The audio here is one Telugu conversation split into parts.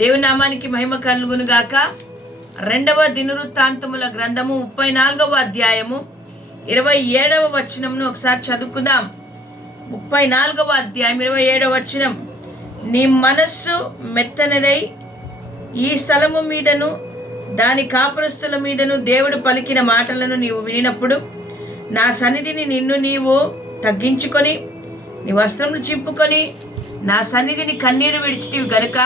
దేవుని నామానికి మహిమ కలుగును గాక. రెండవ దినవృత్తాంతముల గ్రంథము ముప్పై నాలుగవ అధ్యాయము ఇరవై ఏడవ వచనమును ఒకసారి చదువుకుందాం. ముప్పై నాలుగవ అధ్యాయం ఇరవై ఏడవ వచనం. నీ మనస్సు మెత్తనదై ఈ స్థలము మీదను దాని కాపురస్తుల మీదను దేవుడు పలికిన మాటలను నీవు వినినప్పుడు నా సన్నిధిని నిన్ను నీవు తగ్గించుకొని నీ వస్త్రములు చింపుకొని నా సన్నిధిని కన్నీరు విడిచితివి గనుక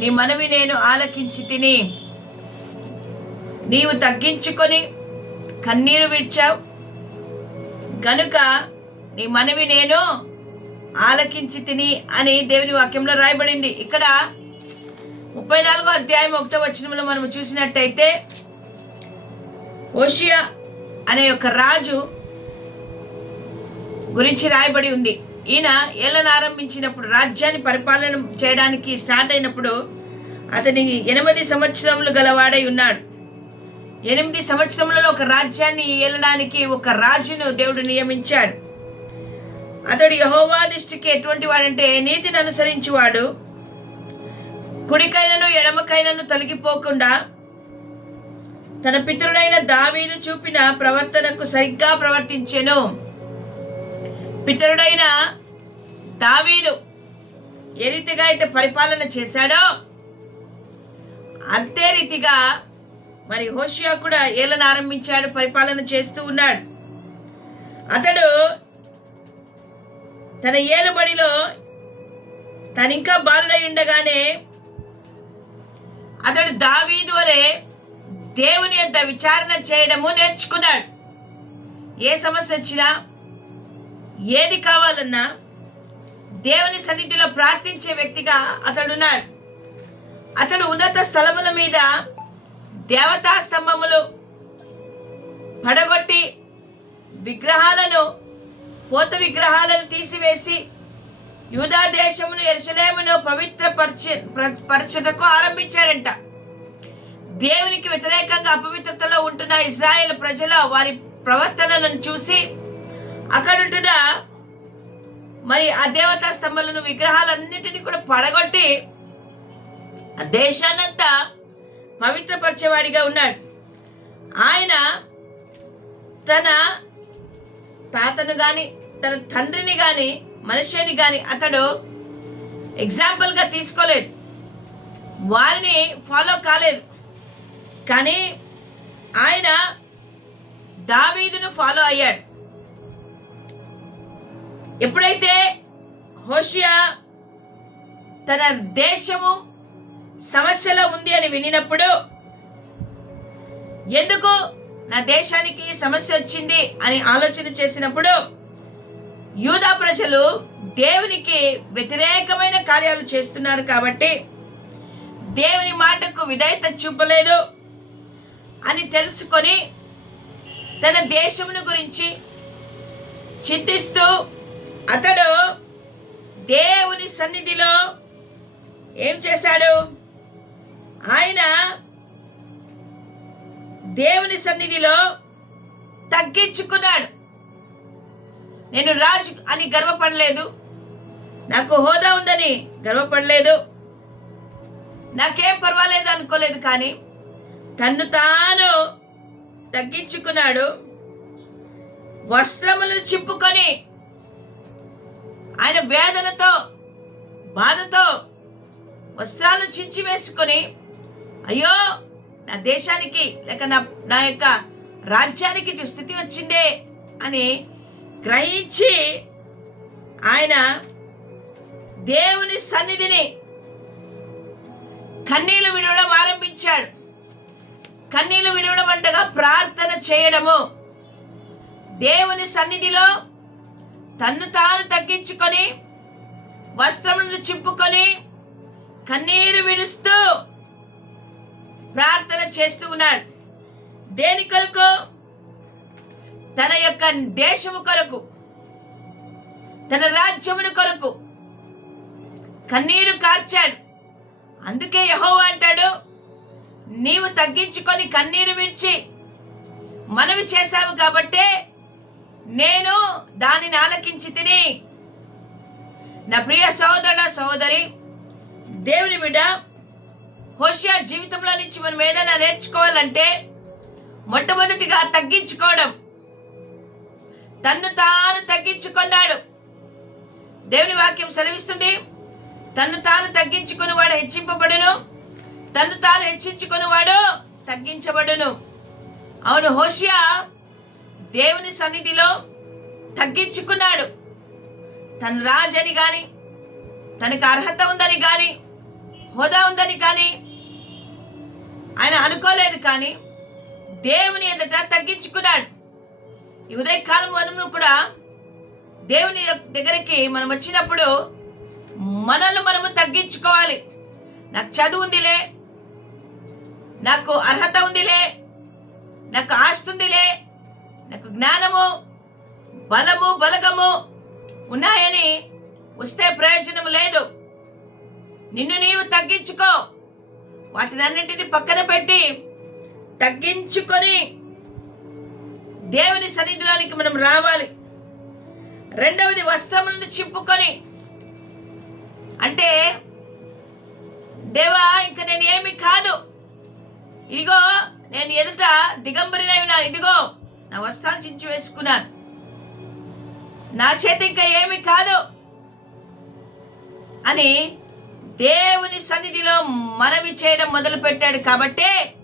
నీ మనవి నేను ఆలకించి తిని నీవు తగ్గించుకొని కన్నీరు విడిచావు. కనుక నీ మనవి నేను ఆలకించి తిని అని దేవుని వాక్యంలో రాయబడింది. ఇక్కడ ముప్పై నాలుగో అధ్యాయం ఒకటో వచనంలో మనం చూసినట్టయితే ఓషియా అనే ఒక రాజు గురించి రాయబడి ఉంది. ఈయన ఏళ్ళను ఆరంభించినప్పుడు రాజ్యాన్ని పరిపాలన చేయడానికి స్టార్ట్ అయినప్పుడు అతని ఎనిమిది సంవత్సరములు గలవాడై ఉన్నాడు. ఎనిమిది సంవత్సరములలో ఒక రాజ్యాన్ని ఏలడానికి ఒక రాజును దేవుడు నియమించాడు. అతడు యహోవా దృష్టికి ఎటువంటి వాడంటే నీతిని అనుసరించేవాడు. కుడికైనను ఎడమకైనను తొలగిపోకుండా తన పితరుడైన దావీదు చూపిన ప్రవర్తనకు సరిగ్గా ప్రవర్తించెను. పితరుడైన దావీదు ఏ రీతిగా అయితే పరిపాలన చేశాడో అంతే రీతిగా మరి హోషియా కూడా ఏలను ఆరంభించాడు పరిపాలన చేస్తూ ఉన్నాడు. అతడు తన ఏలుబడిలో తను ఇంకా బాలుడై ఉండగానే అతడు దావీదు వలె దేవుని యొక్క విచారణ చేయడము నేర్చుకున్నాడు. ఏ సమస్య వచ్చినా ఏది కావాలన్నా దేవుని సన్నిధిలో ప్రార్థించే వ్యక్తిగా అతడున్నాడు. అతడు ఉన్నత స్థలముల మీద దేవతా స్తంభములు పడగొట్టి విగ్రహాలను పోత విగ్రహాలను తీసివేసి యూదా దేశమును ఎరుసలేమును పవిత్ర పరచటకు ఆరంభించాడంట. దేవునికి వ్యతిరేకంగా అపవిత్రతలో ఉంటున్న ఇజ్రాయెల్ ప్రజల వారి ప్రవర్తనలను చూసి అక్కడుంటున్న. మరి ఆ దేవతా స్తంభాలను విగ్రహాలన్నిటినీ కూడా పడగొట్టి ఆ దేశాన్నంతా పవిత్రపరిచేవాడిగా ఉన్నాడు. ఆయన తన తాతను కానీ తన తండ్రిని కానీ మనిషిని కానీ అతడు ఎగ్జాంపుల్గా తీసుకోలేదు. వారిని ఫాలో కాలేదు. కానీ ఆయన దావీదును ఫాలో అయ్యాడు. ఎప్పుడైతే హోషియా తన దేశము సమస్యలో ఉంది అని వినినప్పుడు ఎందుకు నా దేశానికి సమస్య వచ్చింది అని ఆలోచన చేసినప్పుడు యూదా ప్రజలు దేవునికి వ్యతిరేకమైన కార్యాలు చేస్తున్నారు కాబట్టి దేవుని మాటకు విధేయత చూపలేదు అని తెలుసుకొని తన దేశమును గురించి చింతిస్తూ అతడు దేవుని సన్నిధిలో ఏం చేశాడు? ఆయన దేవుని సన్నిధిలో తగ్గించుకున్నాడు. నేను రాజు అని గర్వపడలేదు. నాకు హోదా ఉందని గర్వపడలేదు. నాకేం పర్వాలేదు అనుకోలేదు కానీ తన్ను తాను తగ్గించుకున్నాడు. వస్త్రములను చింపుకొని ఆయన వేదనతో బాధతో వస్త్రాలను చించి వేసుకొని అయ్యో నా దేశానికి లేక నా నా యొక్క రాజ్యానికి దుస్థితి వచ్చిందే అని గ్రహించి ఆయన దేవుని సన్నిధిని కన్నీళ్ళు విడవడం ఆరంభించాడు. కన్నీళ్ళు విడవడం అంటగా ప్రార్థన చేయడము దేవుని సన్నిధిలో తన్ను తాను తగ్గించుకొని వస్త్రములను చింపుకొని కన్నీరు విడుస్తూ ప్రార్థన చేస్తూ ఉన్నాడు. దేని కొరకు? తన యొక్క దేశము కొరకు తన రాజ్యమును కొరకు కన్నీరు కార్చాడు. అందుకే యహో అంటాడు నీవు తగ్గించుకొని కన్నీరు విడిచి మనవి చేశావు కాబట్టే నేను దానిని ఆలకించి తిని. నా ప్రియ సహోదర సహోదరి దేవుని బిడ్డ హోషియా జీవితంలో నుంచి మనం ఏదైనా నేర్చుకోవాలంటే మొట్టమొదటిగా తగ్గించుకోవడం. తన్ను తాను తగ్గించుకున్నాడు. దేవుని వాక్యం సెలవిస్తుంది. తన్ను తాను తగ్గించుకుని వాడు హెచ్చింపబడును. తన్ను తాను హెచ్చించుకుని వాడు తగ్గించబడును. అవును హోషియా దేవుని సన్నిధిలో తగ్గించుకున్నాడు. తను రాజని కానీ తనకు అర్హత ఉందని కానీ హోదా ఉందని కానీ ఆయన అనుకోలేదు కానీ దేవుని ఎదుట తగ్గించుకున్నాడు. ఈ ఉదయకాలం మనము కూడా దేవుని దగ్గరికి మనం వచ్చినప్పుడు మనల్ని మనము తగ్గించుకోవాలి. నాకు చదువు ఉందిలే నాకు అర్హత ఉందిలే నాకు ఆస్తి ఉందిలే జ్ఞానము బలము బలగము ఉన్నాయని వస్తే ప్రయోజనం లేదు. నిన్ను నీవు తగ్గించుకో. వాటినన్నింటినీ పక్కన పెట్టి తగ్గించుకొని దేవుని సన్నిధిలోనికి మనం రావాలి. రెండవది వస్త్రములను చింపుకొని. అంటే దేవా ఇంక నేను ఏమి కాదు. ఇదిగో నేను ఎదుట దిగంబరినై ఉన్నాను. ఇదిగో నా వస్త్రాలు చించి వేసుకున్నాను. నా చేతి ఇంకా ఏమి కాదు అని దేవుని సన్నిధిలో మనవి చేయడం మొదలు పెట్టాడు కాబట్టే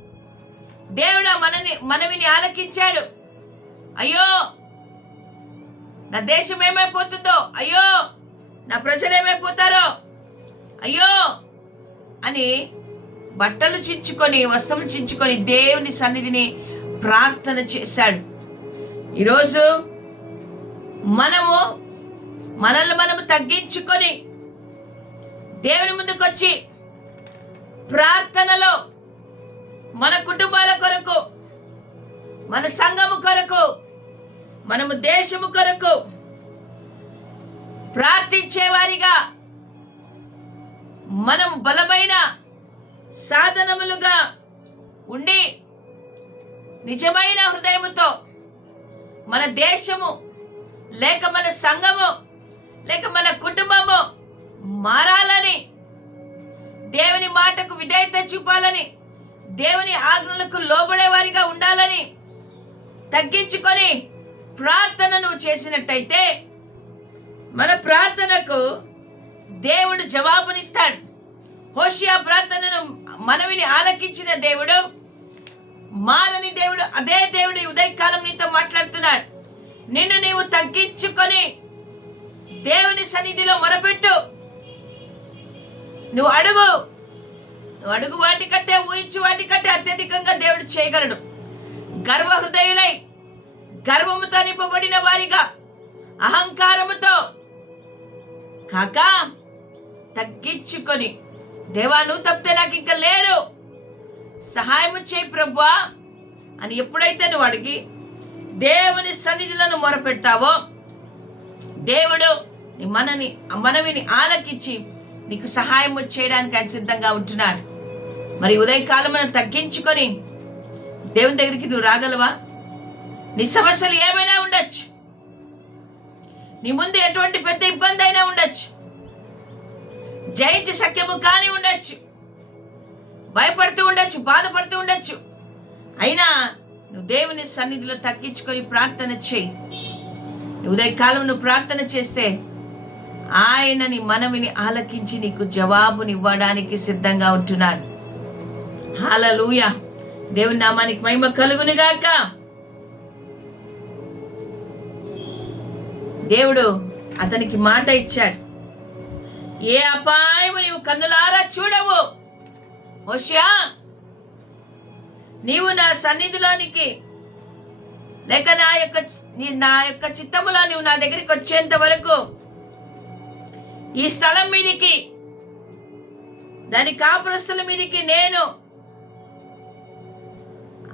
దేవుడు మనని మనవిని ఆలకించాడు. అయ్యో! నా దేశం ఏమైపోతుందో? అయ్యో! నా ప్రజలు ఏమైపోతారో? అయ్యో! అని బట్టలు చించుకొని వస్త్రములు చించుకొని దేవుని సన్నిధిని ప్రార్థన చేశాడు. ఈరోజు మనము మనల్ని మనము తగ్గించుకొని దేవుని ముందుకొచ్చి ప్రార్థనలో మన కుటుంబాల కొరకు మన సంఘము కొరకు మనము దేశము కొరకు ప్రార్థించేవారిగా మనం బలమైన సాధనములుగా ఉండి నిజమైన హృదయముతో మన దేశము లేక మన సంఘము లేక మన కుటుంబము మారాలని దేవుని మాటకు విధేయత చూపాలని దేవుని ఆజ్ఞలకు లోబడే వారిగా ఉండాలని తగ్గించుకొని ప్రార్థనను చేసినట్టయితే మన ప్రార్థనకు దేవుడు జవాబునిస్తాడు. హోషియా ప్రార్థనను మనవిని ఆలకించిన దేవుడు మారని దేవుడు అదే దేవుడు ఉదయకాలం నీతో మాట్లాడు నిన్ను నీవు తగ్గించుకొని దేవుని సన్నిధిలో మొరపెట్టు. నువ్వు అడుగు. నువ్వు అడుగు వాటికంటే ఊహించు వాటికంటే అత్యధికంగా దేవుడు చేయగలడు. గర్వ హృదయులై గర్వముతో నింపబడిన వారిగా అహంకారముతో కాక తగ్గించుకొని. దేవా నువ్వు తప్పితే నాకు ఇంకా లేరు. సహాయము చేయి ప్రభువా అని ఎప్పుడైతే నువ్వు అడిగి దేవుని సన్నిధిలను మొరపెడతావో దేవుడు నీ మనని మనవిని ఆలకించి నీకు సహాయం చేయడానికి ఆయన సిద్ధంగా ఉంటున్నాడు. మరి ఉదయకాలం మనం తగ్గించుకొని దేవుని దగ్గరికి నువ్వు రాగలవా? నీ సమస్యలు ఏమైనా ఉండొచ్చు. నీ ముందు ఎటువంటి పెద్ద ఇబ్బంది అయినా ఉండొచ్చు. జయించే శక్యము కాని ఉండొచ్చు. భయపడుతూ ఉండొచ్చు బాధపడుతూ ఉండొచ్చు. అయినా నువ్వు దేవుని సన్నిధిలో తగ్గించుకొని ప్రార్థన చేయి. ఉదయకాలం నువ్వు ప్రార్థన చేస్తే ఆయనని మనవిని ఆలకించి నీకు జవాబునివ్వడానికి సిద్ధంగా ఉంటున్నాడు. హాలూయ దేవుని నామానికి మహిమ కలుగునుగాక దేవుడు అతనికి మాట ఇచ్చాడు. ఏ అపాయము నీవు కన్నులారా చూడవు. హోషియా నీవు నా సన్నిధిలోనికి లేక నా యొక్క నా యొక్క చిత్తములో నువ్వు నా దగ్గరికి వచ్చేంత వరకు ఈ స్థలం మీదికి దాని కాపురస్తుల మీదికి నేను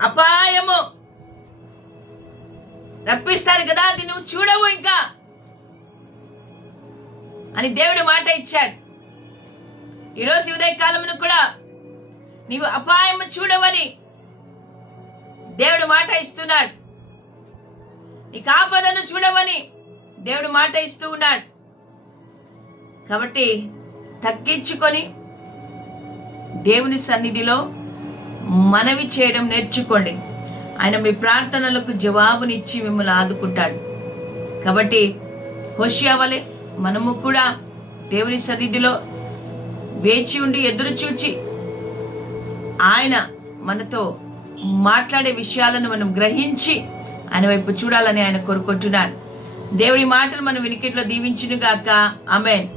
అపాయము రప్పిస్తాను కదా అది నువ్వు చూడవు ఇంకా అని దేవుడు మాట ఇచ్చాడు. ఈరోజు ఉదయ కాలమును కూడా నీవు అపాయము చూడవని దేవుడు మాట ఇస్తున్నాడు. నీకు ఆపదను చూడమని దేవుడు మాట ఇస్తూ ఉన్నాడు. కాబట్టి తగ్గించుకొని దేవుని సన్నిధిలో మనవి చేయడం నేర్చుకోండి. ఆయన మీ ప్రార్థనలకు జవాబునిచ్చి మిమ్మల్ని ఆదుకుంటాడు. కాబట్టి హోషియావలే మనము కూడా దేవుని సన్నిధిలో వేచి ఉండి ఎదురు చూచి ఆయన మనతో మాట్లాడే విషయాలను మనం గ్రహించి ఆయన వైపు చూడాలని ఆయన కోరుకుంటున్నాను. దేవుడి మాటలు మనం వినికిట్లో దీవించునుగాక. ఆమెన్.